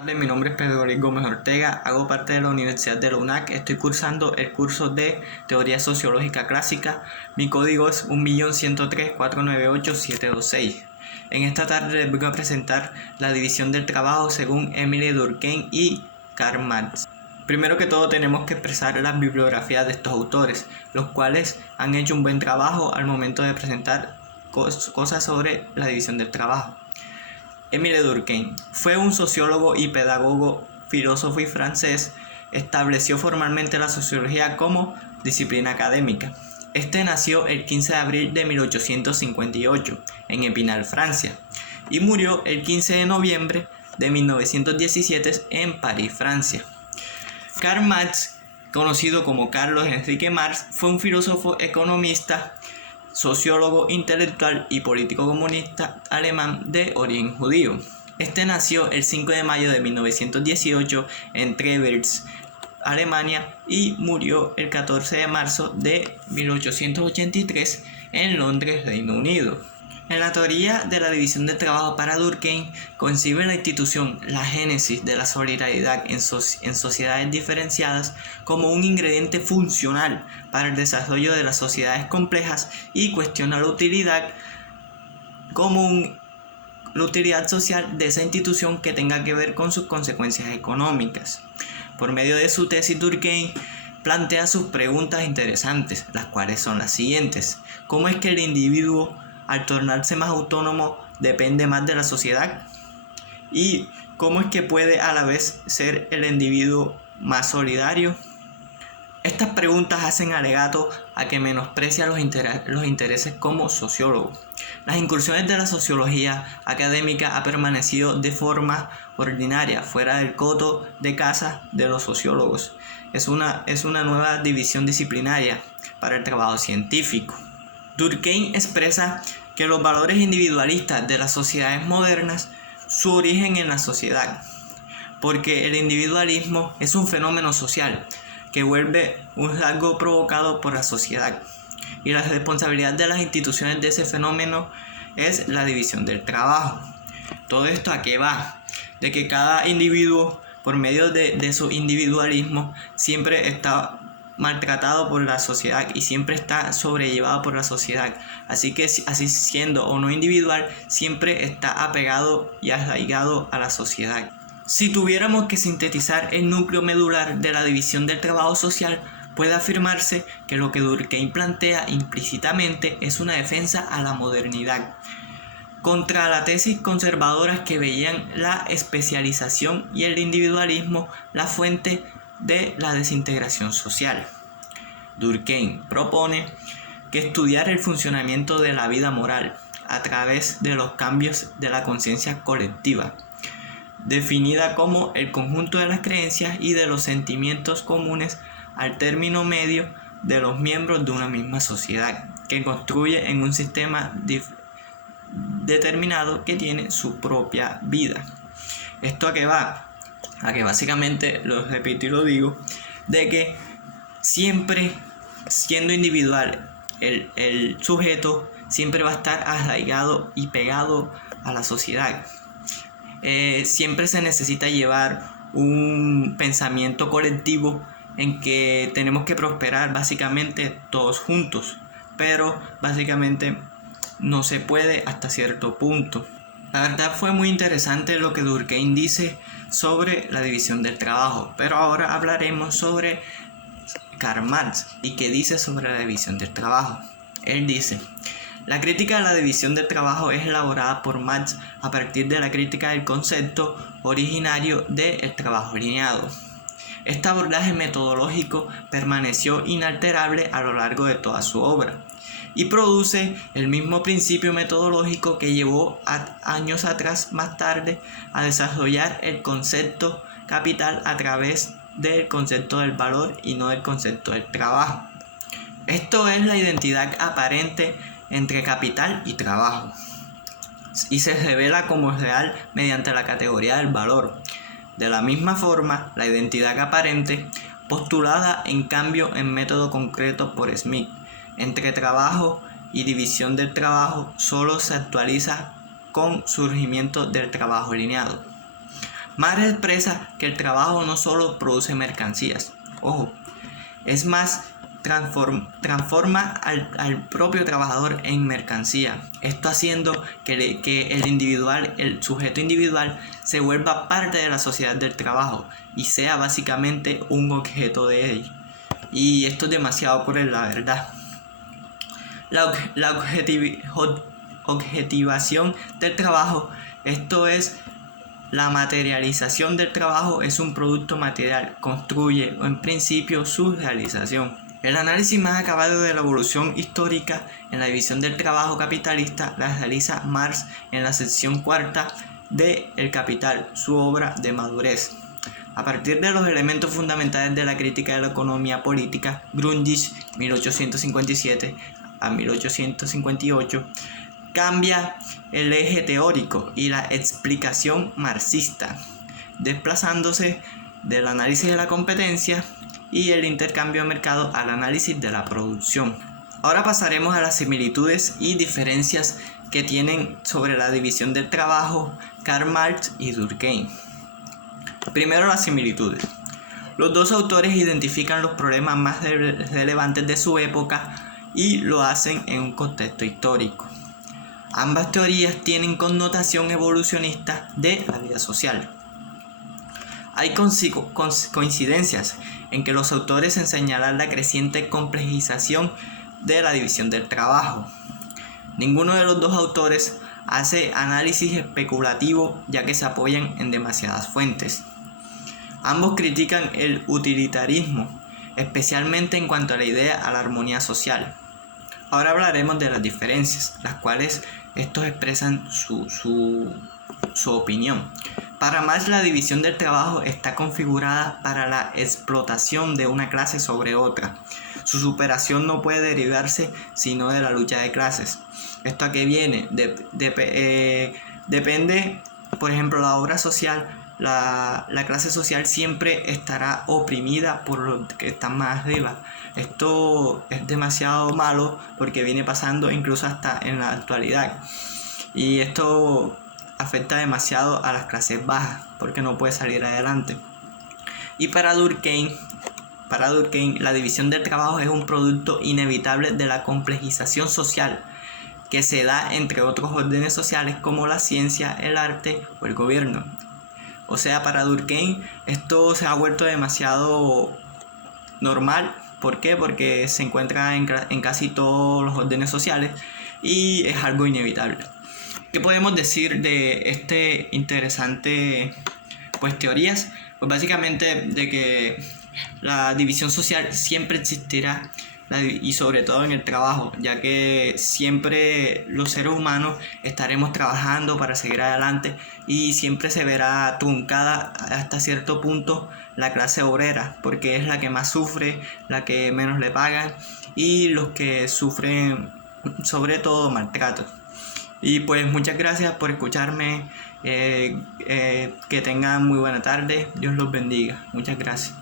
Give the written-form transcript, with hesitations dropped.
Mi nombre es Pedro Luis Gómez Ortega, hago parte de la Universidad de la UNAC, estoy cursando el curso de Teoría Sociológica Clásica, mi código es 1.103.498.726. En esta tarde les vengo a presentar la división del trabajo según Émile Durkheim y Karl Marx. Primero que todo tenemos que expresar las bibliografías de estos autores, los cuales han hecho un buen trabajo al momento de presentar cosas sobre la división del trabajo. Émile Durkheim fue un sociólogo y pedagogo, filósofo y francés. Estableció formalmente la sociología como disciplina académica. Este nació el 15 de abril de 1858 en Épinal, Francia, y murió el 15 de noviembre de 1917 en París, Francia. Karl Marx, conocido como Carlos Enrique Marx, fue un filósofo, economista, sociólogo, intelectual y político comunista alemán de origen judío. Este nació el 5 de mayo de 1918 en Trèves, Alemania, y murió el 14 de marzo de 1883 en Londres, Reino Unido. En la teoría de la división del trabajo para Durkheim, concibe la institución, la génesis de la solidaridad en sociedades diferenciadas como un ingrediente funcional para el desarrollo de las sociedades complejas y cuestiona la utilidad la utilidad social de esa institución que tenga que ver con sus consecuencias económicas. Por medio de su tesis, Durkheim plantea sus preguntas interesantes, las cuales son las siguientes: ¿cómo es que el individuo, al tornarse más autónomo, depende más de la sociedad? ¿Y cómo es que puede a la vez ser el individuo más solidario? Estas preguntas hacen alegato a que menosprecia los intereses como sociólogo. Las incursiones de la sociología académica han permanecido de forma ordinaria, fuera del coto de caza de los sociólogos. Es una nueva división disciplinaria para el trabajo científico. Durkheim expresa que los valores individualistas de las sociedades modernas su origen en la sociedad, porque el individualismo es un fenómeno social que vuelve un rasgo provocado por la sociedad, y la responsabilidad de las instituciones de ese fenómeno es la división del trabajo. ¿Todo esto a qué va? De que cada individuo, por medio de su individualismo, siempre está maltratado por la sociedad y siempre está sobrellevado por la sociedad. Así que, así siendo o no individual, siempre está apegado y arraigado a la sociedad. Si tuviéramos que sintetizar el núcleo medular de la división del trabajo social, puede afirmarse que lo que Durkheim plantea implícitamente es una defensa a la modernidad, contra la tesis conservadoras que veían la especialización y el individualismo la fuente de la desintegración social. Durkheim propone que estudiar el funcionamiento de la vida moral a través de los cambios de la conciencia colectiva, definida como el conjunto de las creencias y de los sentimientos comunes al término medio de los miembros de una misma sociedad, que construye en un sistema determinado que tiene su propia vida. ¿Esto a qué va? A que básicamente, lo repito y lo digo, de que siempre siendo individual, el sujeto siempre va a estar arraigado y pegado a la sociedad. Siempre se necesita llevar un pensamiento colectivo en que tenemos que prosperar básicamente todos juntos, pero básicamente no se puede hasta cierto punto. La verdad fue muy interesante lo que Durkheim dice sobre la división del trabajo, pero ahora hablaremos sobre Karl Marx y qué dice sobre la división del trabajo. Él dice: la crítica de la división del trabajo es elaborada por Marx a partir de la crítica del concepto originario del trabajo alineado. Este abordaje metodológico permaneció inalterable a lo largo de toda su obra y produce el mismo principio metodológico que llevó años atrás, más tarde, a desarrollar el concepto capital a través del concepto del valor y no del concepto del trabajo. Esto es la identidad aparente entre capital y trabajo, y se revela como real mediante la categoría del valor. De la misma forma, la identidad aparente, postulada en cambio en método concreto por Smith, entre trabajo y división del trabajo, solo se actualiza con surgimiento del trabajo alineado. Marx expresa que el trabajo no solo produce mercancías, ojo, es más, transforma al propio trabajador en mercancía. Esto haciendo que el sujeto individual, se vuelva parte de la sociedad del trabajo y sea básicamente un objeto de él. Y esto es demasiado cruel, la verdad. La objetivación del trabajo, esto es la materialización del trabajo, es un producto material, construye en principio su realización. El análisis más acabado de la evolución histórica en la división del trabajo capitalista la realiza Marx en la sección cuarta de El Capital, su obra de madurez. A partir de los elementos fundamentales de la crítica de la economía política, Grundrich, 1857 a 1858, cambia el eje teórico y la explicación marxista, desplazándose del análisis de la competencia y el intercambio de mercado al análisis de la producción. Ahora pasaremos a las similitudes y diferencias que tienen sobre la división del trabajo Karl Marx y Durkheim. Primero, las similitudes. Los dos autores identifican los problemas más relevantes de su época y lo hacen en un contexto histórico. Ambas teorías tienen connotación evolucionista de la vida social. Hay coincidencias en que los autores señalan la creciente complejización de la división del trabajo. Ninguno de los dos autores hace análisis especulativo, ya que se apoyan en demasiadas fuentes. Ambos critican el utilitarismo, especialmente en cuanto a la idea a la armonía social. Ahora hablaremos de las diferencias, las cuales estos expresan su opinión. Para Marx, la división del trabajo está configurada para la explotación de una clase sobre otra. Su superación no puede derivarse sino de la lucha de clases. ¿Esto a qué viene? Depende, por ejemplo, la obra social. La clase social siempre estará oprimida por los que están más arriba. Esto es demasiado malo porque viene pasando incluso hasta en la actualidad. Y esto afecta demasiado a las clases bajas porque no puede salir adelante. Y para Durkheim, la división del trabajo es un producto inevitable de la complejización social que se da entre otros órdenes sociales como la ciencia, el arte o el gobierno. O sea, para Durkheim esto se ha vuelto demasiado normal. ¿Por qué? Porque se encuentra en casi todos los órdenes sociales y es algo inevitable. ¿Qué podemos decir de este interesante teorías? Pues básicamente de que la división social siempre existirá, y sobre todo en el trabajo, ya que siempre los seres humanos estaremos trabajando para seguir adelante y siempre se verá truncada hasta cierto punto la clase obrera, porque es la que más sufre, la que menos le pagan y los que sufren sobre todo maltratos. Y pues muchas gracias por escucharme, que tengan muy buena tarde, Dios los bendiga, muchas gracias.